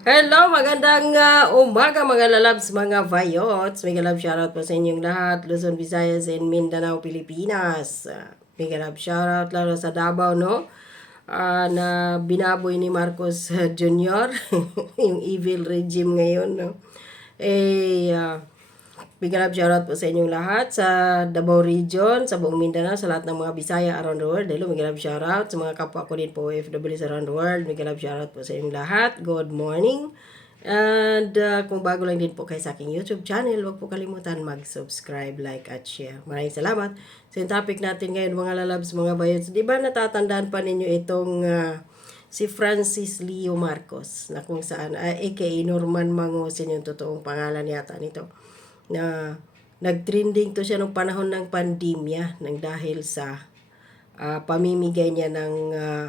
Hello, magandang uh, umaga mga lalabs, mga vayots. Mega love shoutout po sa inyong lahat. Luzon, Visayas, and Mindanao, Pilipinas. Uh, mega love shoutout lalo sa Davao, no? Uh, na binaboy ni Marcos Jr. yung evil regime ngayon, no? Eh, uh, Big love shoutout po sa inyong lahat sa Davao Region, sa buong Mindanao, sa lahat ng mga Bisaya around the world. Hello, big love shoutout sa mga kapwa ko din po OFWs around the world. Big love shoutout po sa inyong lahat. Good morning. And uh, kung bago lang din po kayo sa aking YouTube channel, huwag po kalimutan mag-subscribe, like, at share. Maraming salamat. So yung topic natin ngayon, mga lalabs, mga bayots, di ba natatandaan pa ninyo itong uh, si Francis Leo Marcos, na kung saan, uh, aka Norman Mangosin yung totoong pangalan yata nito na nagtrending to siya nung panahon ng pandemya nang dahil sa uh, pamimigay niya ng uh,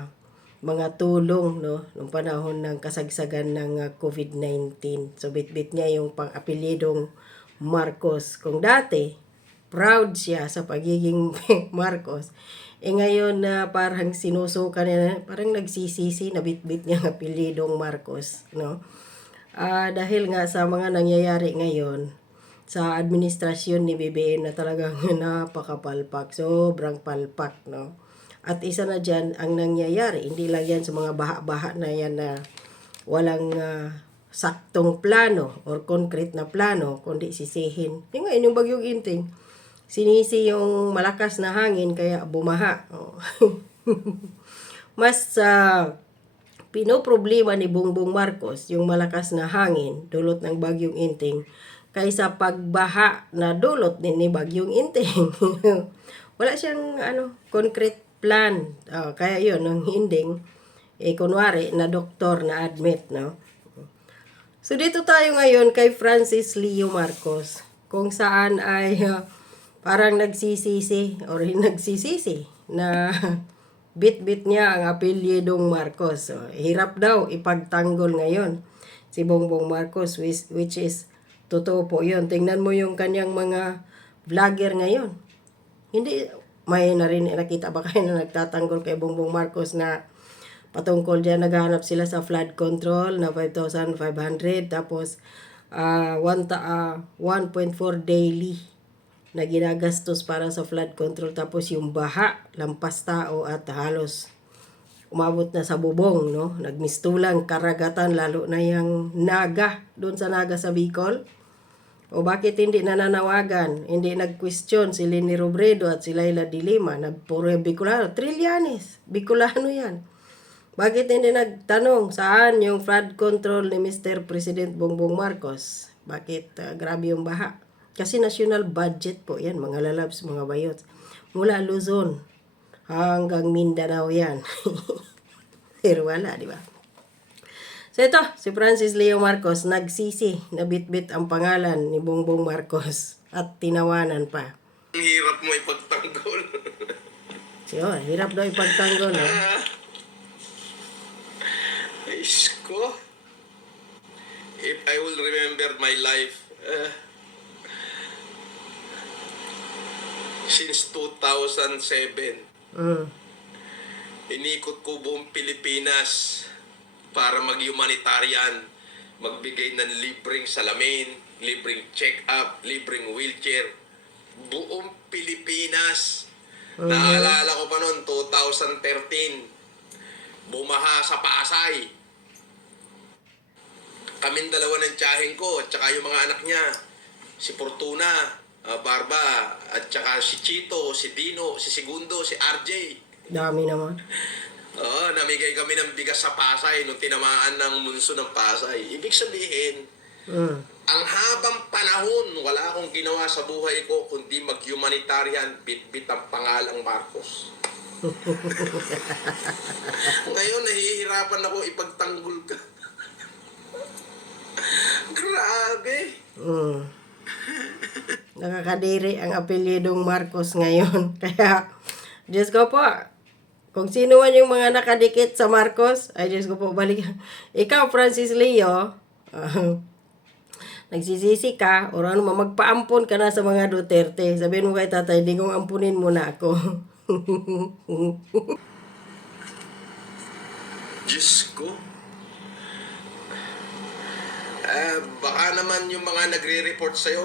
mga tulong no nung panahon ng kasagsagan ng uh, COVID-19. So bitbit niya yung pang-apelyidong Marcos. Kung dati proud siya sa pagiging Marcos, eh ngayon na uh, parang sinusuka niya, parang nagsisisi na bitbit niya ang apelyidong Marcos, no? Uh, dahil nga sa mga nangyayari ngayon, sa administrasyon ni BBM na talagang napakapalpak. Sobrang palpak, no? At isa na dyan, ang nangyayari, hindi lang yan sa mga baha-baha na yan na walang uh, saktong plano or concrete na plano, kundi sisihin. Yung ngayon, yung bagyong inting, sinisi yung malakas na hangin kaya bumaha. Oh. Mas uh, pinoproblema ni Bongbong Marcos yung malakas na hangin dulot ng bagyong inting kaysa pagbaha na dulot din ni Bagyong Inting. Wala siyang ano, concrete plan. Uh, kaya yun, ang hinding, eh, kunwari, na doktor na admit, no? So, dito tayo ngayon kay Francis Leo Marcos, kung saan ay uh, parang nagsisisi or nagsisisi na bit-bit niya ang apelyidong Marcos. So, hirap daw ipagtanggol ngayon si Bongbong Marcos which, which is Totoo po yun. Tingnan mo yung kanyang mga vlogger ngayon. Hindi, may na rin nakita ba kayo na nagtatanggol kay Bongbong Marcos na patungkol dyan, naghahanap sila sa flood control na 5,500 tapos uh, 1, uh, 1.4 daily na ginagastos para sa flood control tapos yung baha, lampas tao at halos umabot na sa bubong, no? Nagmistulang karagatan, lalo na yung naga, doon sa naga sa Bicol. O bakit hindi nananawagan, hindi nag-question si Leni Robredo at si Laila Dilima, nagpuro Bicolano, Trillanes, Bicolano yan. Bakit hindi nagtanong saan yung flood control ni Mr. President Bongbong Marcos? Bakit uh, grabe yung baha? Kasi national budget po yan, mga lalabs, mga bayot. Mula Luzon hanggang Mindanao yan. Pero wala, di ba? So ito, si Francis Leo Marcos nagsisi na bitbit ang pangalan ni Bongbong Marcos at tinawanan pa. Ang hirap mo ipagtanggol. so, hirap daw ipagtanggol. Eh. Ayos ko. If I will remember my life, uh, since 2007, Mm. inikot ko buong Pilipinas para mag-humanitarian, magbigay ng libreng salamin, libreng check-up, libreng wheelchair. Buong Pilipinas. Naalala ko pa noon, 2013, bumaha sa Pasay. Kaming dalawa ng tiyaheng ko, at saka yung mga anak niya, si Fortuna, ah, Barba, at saka si Chito, si Dino, si Segundo, si RJ. Dami naman. Oo, namigay kami ng bigas sa Pasay nung tinamaan ng munso ng Pasay. Ibig sabihin, Mm. ang habang panahon, wala akong ginawa sa buhay ko kundi mag-humanitarian, bit-bit ang pangalang Marcos. Ngayon, nahihirapan ako ipagtanggol ka. Grabe. Mm. Nakakadiri ang apelyidong Marcos ngayon. Kaya, Diyos ko po, kung sino man yung mga nakadikit sa Marcos, ay Diyos ko po, balik. Ikaw, Francis Leo, uh, nagsisisi ka, o ano mo, magpaampon ka na sa mga Duterte. Sabihin mo kay tatay, di kong ampunin mo na ako. Diyos ko. Ah, baka naman yung mga nagre-report sa'yo,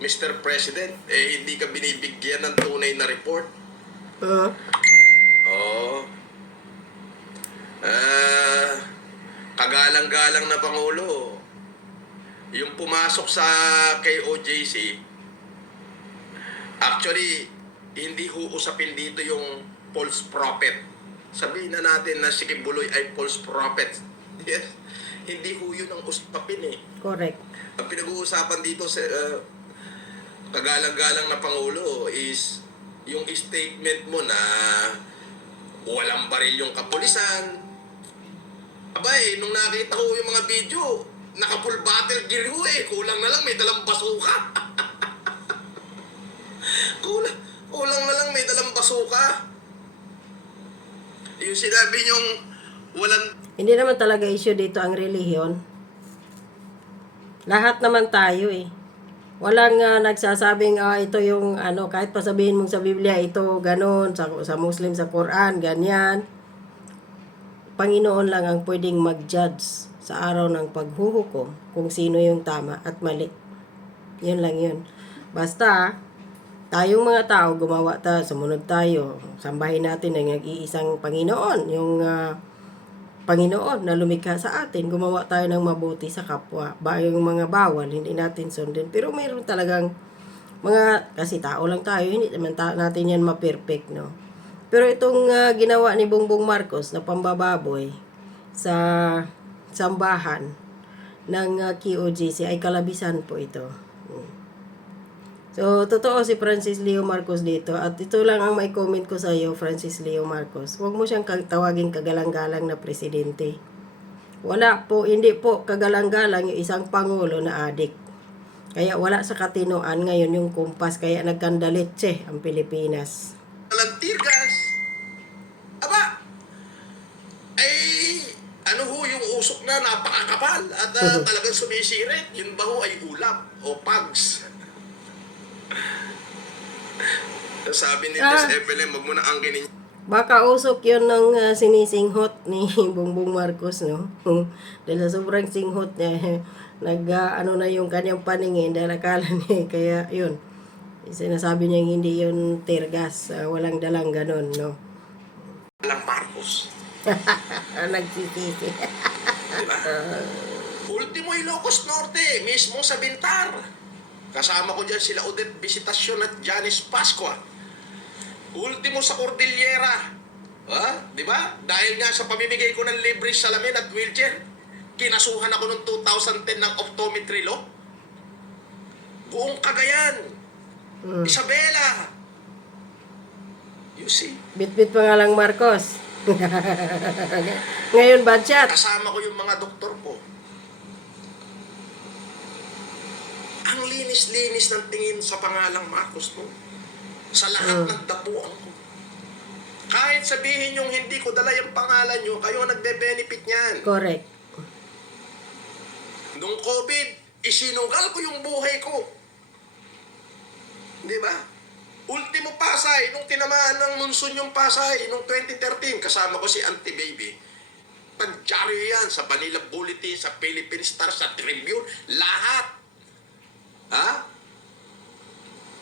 Mr. President, eh hindi ka binibigyan ng tunay na report. Uh, Oo. Ah, kagalang-galang na Pangulo. Yung pumasok sa KOJC, actually, hindi ho usapin dito yung false prophet. Sabihin na natin na si Kibuloy ay false prophet. Yes. Hindi ho yun ang usapin eh. correct. Ang pinag-uusapan dito sa uh, kagalang-galang na Pangulo is yung statement mo na walang baril yung kapulisan. Abay, nung nakita ko yung mga video, naka-full battle gear ho eh. Kulang na lang may dalang basuka. kulang, kulang na lang may dalang basuka. Yung sinabi niyong walang Hindi naman talaga issue dito ang relihiyon. Lahat naman tayo eh. Walang ah, nagsasabing ah, ito yung ano kahit pa sabihin mong sa Biblia ito ganon sa sa Muslim sa Quran ganyan. Panginoon lang ang pwedeng mag-judge sa araw ng paghuhukom kung sino yung tama at mali. Yun lang yun. Basta tayong mga tao gumawa ta sumunod tayo sambahin natin ang nag-iisang Panginoon yung ah, Panginoon na lumikha sa atin, gumawa tayo ng mabuti sa kapwa. Ba yung mga bawal, hindi natin sundin. Pero mayroon talagang mga, kasi tao lang tayo, hindi naman ta- natin yan ma-perfect, no? Pero itong ah, ginawa ni Bongbong Marcos na pambababoy sa sambahan ng ah, QOGC ay kalabisan po ito. Mm. So, totoo si Francis Leo Marcos dito. At ito lang ang may comment ko sa iyo, Francis Leo Marcos. Huwag mo siyang tawagin kagalang-galang na presidente. Wala po, hindi po kagalang-galang yung isang pangulo na adik. Kaya wala sa katinoan ngayon yung kumpas. Kaya nagkandalitse ang Pilipinas. Walang tear gas. Aba, ay ano ho yung usok na napakakapal at ah, talagang sumisirit. Yun ba ho ay ulap o pugs? Sabi ni Ah. Evelyn, wag mo na angkinin Baka usok yun ng ah, sinisinghot ni Bongbong Marcos, no? dahil sa sobrang singhot niya, nag, ah, ano na yung kanyang paningin, dahil akala niya, kaya yun. Sinasabi niya hindi yun tear gas, ah, walang dalang ganun, no? lang Marcos. Nagsisisi. Di ba? Ultimo Ilocos Norte, mismo sa Bintar. Kasama ko dyan sila Odette Visitasyon at Janice Pasqua. Ultimo sa Cordillera. Ha? Di ba? Dahil nga sa pamimigay ko ng libre salamin at wheelchair, kinasuhan ako noong 2010 ng optometry law. Buong Cagayan. Mm. Isabela. You see? Bit-bit pa nga lang Marcos. Ngayon, bad shot. Kasama ko yung mga doktor ko. Ang linis-linis ng tingin sa pangalang Marcos mo. Sa lahat ng dapuan ko. Kahit sabihin yung hindi ko dala yung pangalan nyo, kayo nagbe-benefit niyan. Correct. Nung COVID, isinugal ko yung buhay ko. Di ba? Ultimo Pasay, nung tinamaan ng monsoon yung Pasay, nung 2013, kasama ko si Auntie Baby. Pagdyaryo yan sa Manila Bulletin, sa Philippine Star, sa Tribune, lahat. Ha?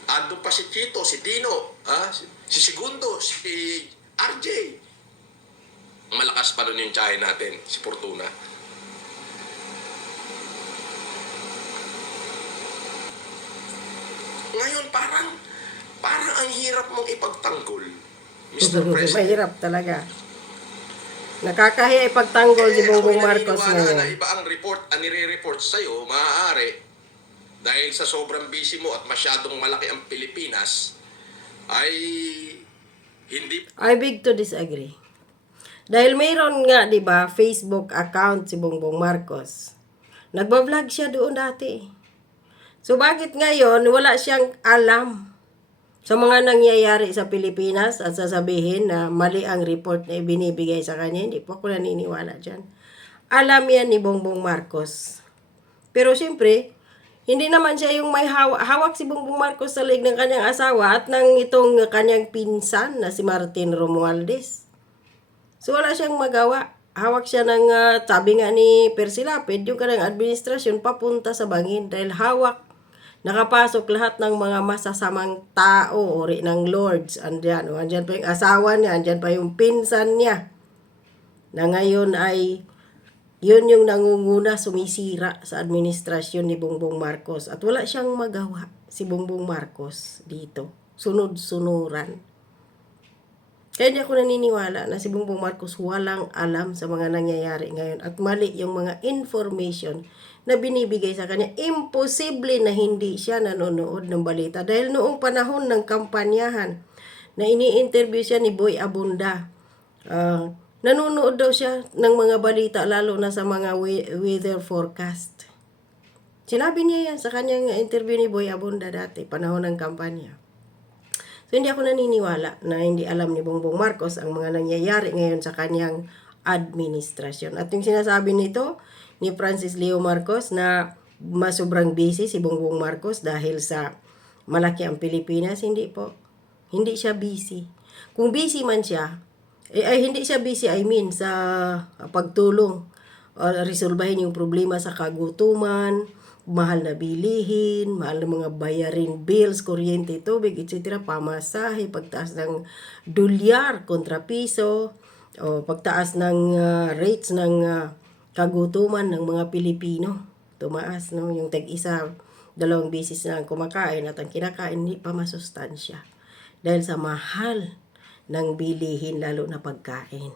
Ando pa si Chito, si Dino, ha? si, si Segundo, si RJ. Malakas pa nun yung tsahe natin, si Fortuna. Ngayon parang parang ang hirap mong ipagtanggol, Mr. President. Mahirap talaga. Nakakahiya ipagtanggol si Eh, Bongbong Marcos naniniwala na ngayon. iba ang report, ang nire-report sa'yo, maaari, dahil sa sobrang busy mo at masyadong malaki ang Pilipinas, ay hindi I beg to disagree. Dahil mayroon nga, di ba, Facebook account si Bongbong Marcos. Nagbablog siya doon dati. So bakit ngayon wala siyang alam sa mga nangyayari sa Pilipinas at sasabihin na mali ang report na ibinibigay sa kanya? Hindi po ako naniniwala dyan. Alam yan ni Bongbong Marcos. Pero siyempre, hindi naman siya yung may hawak, hawak si Bongbong Marcos sa leg ng kanyang asawa at ng itong kanyang pinsan na si Martin Romualdez. So wala siyang magawa. hawak siya ng, ah, sabi nga ni Percy Lapid, yung kanang administrasyon papunta sa bangin dahil hawak nakapasok lahat ng mga masasamang tao ori ng lords. Andyan o andyan pa yung asawa niya andyan pa yung pinsan niya na ngayon ay yun yung nangunguna sumisira sa administrasyon ni Bongbong Marcos. At wala siyang magawa si Bongbong Marcos dito. Sunod-sunuran. Kaya hindi ako naniniwala na si Bongbong Marcos walang alam sa mga nangyayari ngayon. At mali yung mga information na binibigay sa kanya. Imposible na hindi siya nanonood ng balita dahil noong panahon ng kampanyahan na ini-interview siya ni Boy Abunda, ah, nanonood daw siya ng mga balita lalo na sa mga we- weather forecast. Sinabi niya yan sa kanyang interview ni Boy Abunda dati, panahon ng kampanya. So hindi ako naniniwala na hindi alam ni Bongbong Marcos ang mga nangyayari ngayon sa kanyang administrasyon. At yung sinasabi nito ni Francis Leo Marcos na mas sobrang busy si Bongbong Marcos dahil sa malaki ang Pilipinas, hindi po. Hindi siya busy. Kung busy man siya, eh, ay hindi siya busy, I mean, sa pagtulong o resolbahin yung problema sa kagutuman, mahal na bilihin, mahal na mga bayarin bills, kuryente, tubig, etc. Pamasahe, pagtaas ng dolyar kontra piso, o pagtaas ng ah, rates ng ah, kagutuman ng mga Pilipino. Tumaas, no? Yung tag-isa, dalawang bisis na kumakain at ang kinakain, hindi pa masustansya. Dahil sa mahal ng bilihin, lalo na pagkain.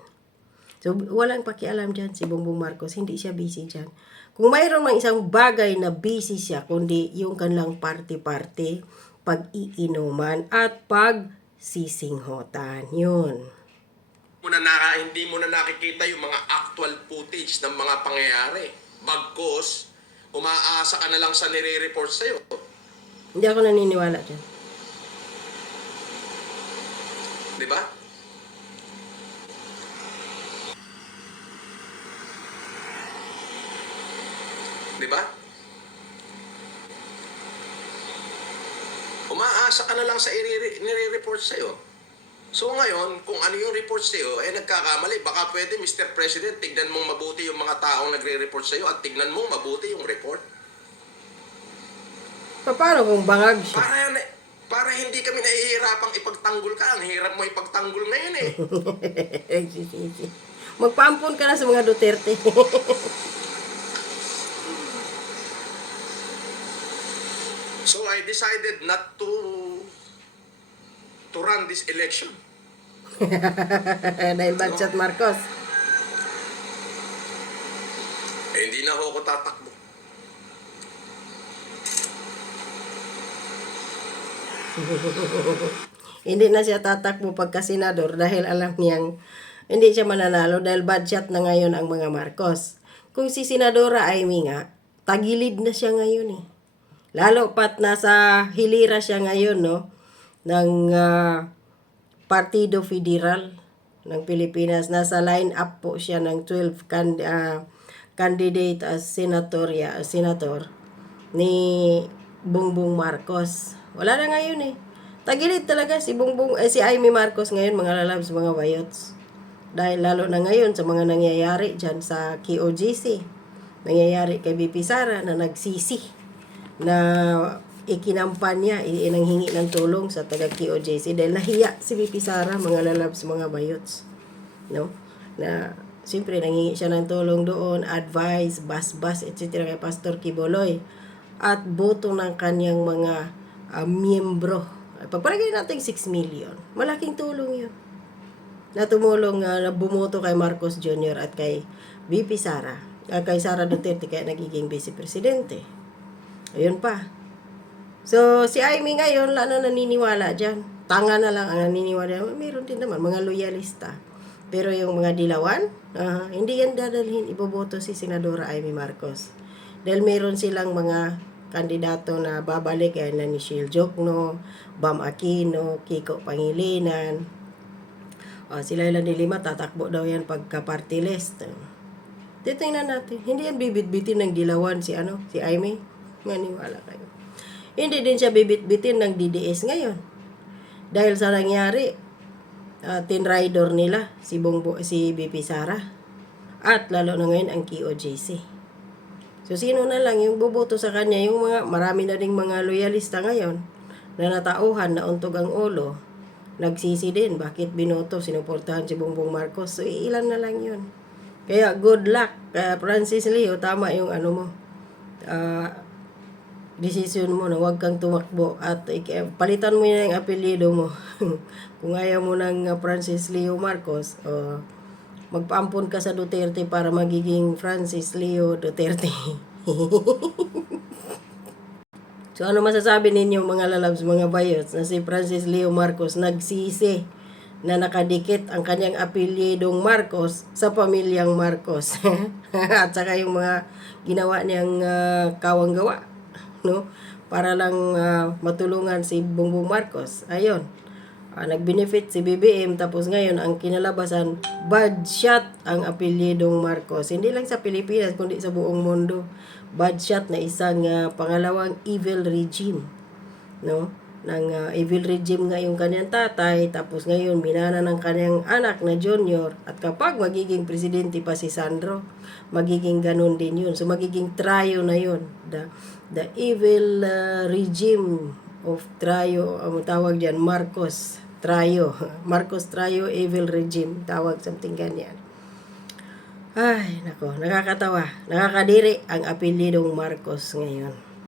So, walang pakialam dyan si Bongbong Marcos. Hindi siya busy dyan. Kung mayroon mang isang bagay na busy siya, kundi yung kanilang party-party, pag-iinuman at pagsisinghotan. Yun. Mo na naka, hindi mo na nakikita yung mga actual footage ng mga pangyayari. Bagkos, umaasa ka na lang sa nire-report sa'yo. Hindi ako naniniwala dyan. Di ba? Di ba? Umaasa ka na lang sa nire-report sa'yo. So ngayon, kung ano yung report sa'yo, eh nagkakamali. Baka pwede, Mr. President, tignan mong mabuti yung mga taong nagre-report sa'yo at tignan mong mabuti yung report. Pa- Paano kung bangag siya? Para, eh, para hindi kami nahihirapang ipagtanggol ka. Ang hirap mo ipagtanggol ngayon eh. Magpampon ka na sa mga Duterte. So I decided not to to run this election. Dahil Batchat Marcos. Eh, hindi na ako tatakbo. Hindi na siya tatakbo pagka senador dahil alam niyang hindi siya mananalo dahil budget na ngayon ang mga Marcos. Kung si Senadora Amy nga, tagilid na siya ngayon eh. Lalo pat nasa hilira siya ngayon, no? Ng ah, Partido Federal ng Pilipinas. Nasa line up po siya ng 12 can, ah, candidate as senatorya, senator ni Bongbong Marcos. Wala na ngayon eh. Tagilid talaga si Bongbong, eh, si Amy Marcos ngayon mga lalabs, mga bayots. Dahil lalo na ngayon sa mga nangyayari dyan sa KOGC. Nangyayari kay BP Sara na nagsisi na ikinampanya, inanghingi ng tulong sa taga KOJC dahil nahiya si BP Sara, mga lalabs, mga bayots. No? Na siyempre nangingi siya ng tulong doon, advice, bas-bas, etc. kay Pastor Kiboloy. At boto ng kanyang mga ah, miyembro. Pagpalagay natin 6 million. Malaking tulong yun na tumulong ah, na bumoto kay Marcos Jr. at kay VP Sara, ah, kay Sara Duterte kaya nagiging vice presidente. Ayun pa. So, si Amy ngayon, na naniniwala dyan. Tanga na lang ang naniniwala. Meron din naman, mga loyalista. Pero yung mga dilawan, ah, hindi yan dadalhin, iboboto si Senadora Amy Marcos. Dahil meron silang mga kandidato na babalik, yan na ni Shil Jokno, Bam Aquino, Kiko Pangilinan, Ah, sila ilan ni lima, tatakbo daw yan pagka party list. Titingnan natin. Hindi yan bibit-bitin ng dilawan si ano, si Aimee. Maniwala kayo. Hindi din siya bibit-bitin ng DDS ngayon. Dahil sa nangyari, uh, tinrider nila si Bongbo, si BP Sara. At lalo na ngayon ang KOJC. So sino na lang yung boboto sa kanya, yung mga marami na ding mga loyalista ngayon na natauhan na untog ang ulo, nagsisi din bakit binoto, sinuportahan si Bongbong Marcos. So ilan na lang yun. Kaya good luck, uh, Francis Leo, tama yung ano mo. Ah, desisyon mo na huwag kang tumakbo at palitan mo yan ang apelyido mo. Kung ayaw mo ng uh, Francis Leo Marcos, o magpaampon ka sa Duterte para magiging Francis Leo Duterte. so ano masasabi ninyo mga lalabs, mga bayots na si Francis Leo Marcos nagsisi na nakadikit ang kanyang apelyidong Marcos sa pamilyang Marcos. At saka yung mga ginawa niyang ah, kawang gawa, no? Para lang ah, matulungan si Bongbong Marcos. Ayun. Ah, nag-benefit si BBM tapos ngayon ang kinalabasan bad shot ang apelyidong Marcos. Hindi lang sa Pilipinas kundi sa buong mundo. Bad shot na isang ah, pangalawang evil regime no ng uh, evil regime nga yung kanyang tatay tapos ngayon minana ng kanyang anak na junior at kapag magiging presidente pa si Sandro magiging ganun din yun so magiging trio na yun the, the evil uh, regime of trio ang tawag diyan Marcos trio Marcos trio evil regime tawag something ganyan. Ay nako nakakatawa. Nakakadiri ang apelyidong Marcos ngayon